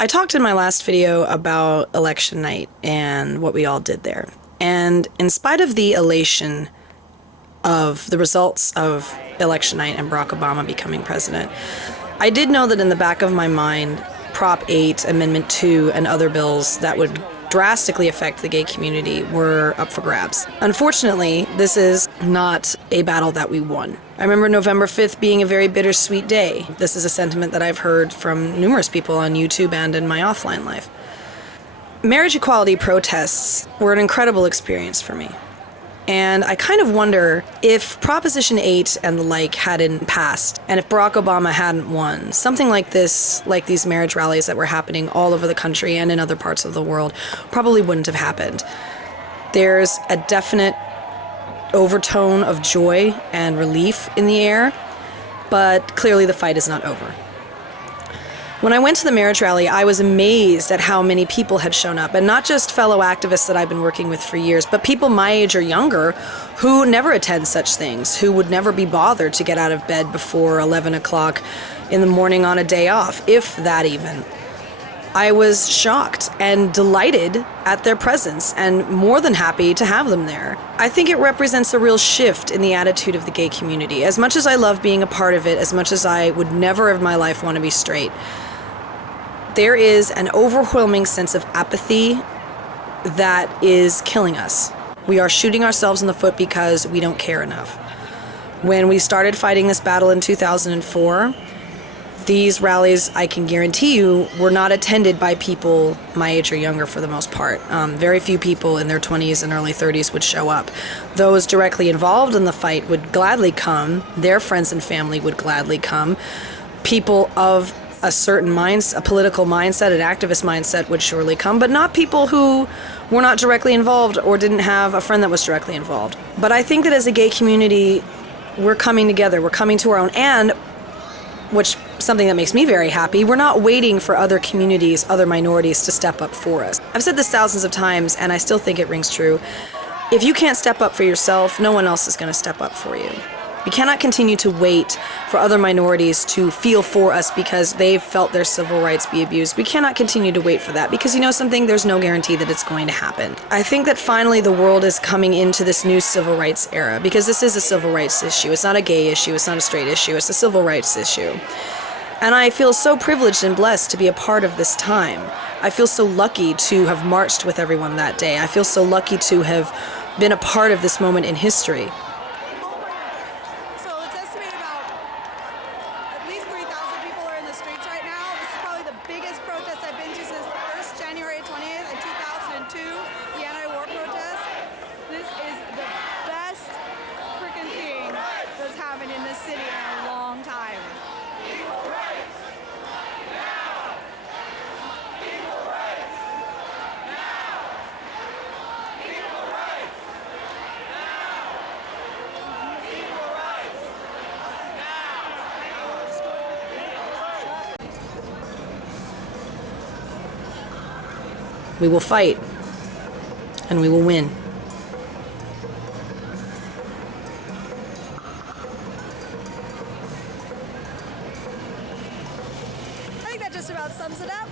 I talked in my last video about election night and what we all did there. And in spite of the elation of the results of election night and Barack Obama becoming president, I did know that in the back of my mind, Prop 8, Amendment 2, and other bills that would drastically affect the gay community were up for grabs. Unfortunately, this is not a battle that we won. I remember November 5th being a very bittersweet day. This is a sentiment that I've heard from numerous people on YouTube and in my offline life. Marriage equality protests were an incredible experience for me. And I kind of wonder if Proposition 8 and the like hadn't passed, and if Barack Obama hadn't won, something like this, like these marriage rallies that were happening all over the country and in other parts of the world, probably wouldn't have happened. There's a definite overtone of joy and relief in the air, but clearly the fight is not over. When I went to the marriage rally, I was amazed at how many people had shown up, and not just fellow activists that I've been working with for years, but people my age or younger who never attend such things, who would never be bothered to get out of bed before 11 o'clock in the morning on a day off, if that even. I was shocked and delighted at their presence and more than happy to have them there. I think it represents a real shift in the attitude of the gay community. As much as I love being a part of it, as much as I would never in my life want to be straight, there is an overwhelming sense of apathy that is killing us. We are shooting ourselves in the foot because we don't care enough. When we started fighting this battle in 2004, these rallies, I can guarantee you, were not attended by people my age or younger for the most part. Very few people in their 20s and early 30s would show up. Those directly involved in the fight would gladly come. Their friends and family would gladly come. People of a certain mindset, a political mindset, an activist mindset would surely come, but not people who were not directly involved or didn't have a friend that was directly involved. But I think that as a gay community, we're coming together, we're coming to our own, and which something that makes me very happy, we're not waiting for other communities, other minorities to step up for us. I've said this thousands of times, and I still think it rings true. If you can't step up for yourself, no one else is going to step up for you. We cannot continue to wait for other minorities to feel for us because they've felt their civil rights be abused. We cannot continue to wait for that because, you know something, there's no guarantee that it's going to happen. I think that finally the world is coming into this new civil rights era because this is a civil rights issue. It's not a gay issue. It's not a straight issue. It's a civil rights issue. And I feel so privileged and blessed to be a part of this time. I feel so lucky to have marched with everyone that day. I feel so lucky to have been a part of this moment in history. In this city in a long time. Equal rights now. Equal rights now. Equal rights now. Equal rights We will fight, and we will win. I think that just about sums it up.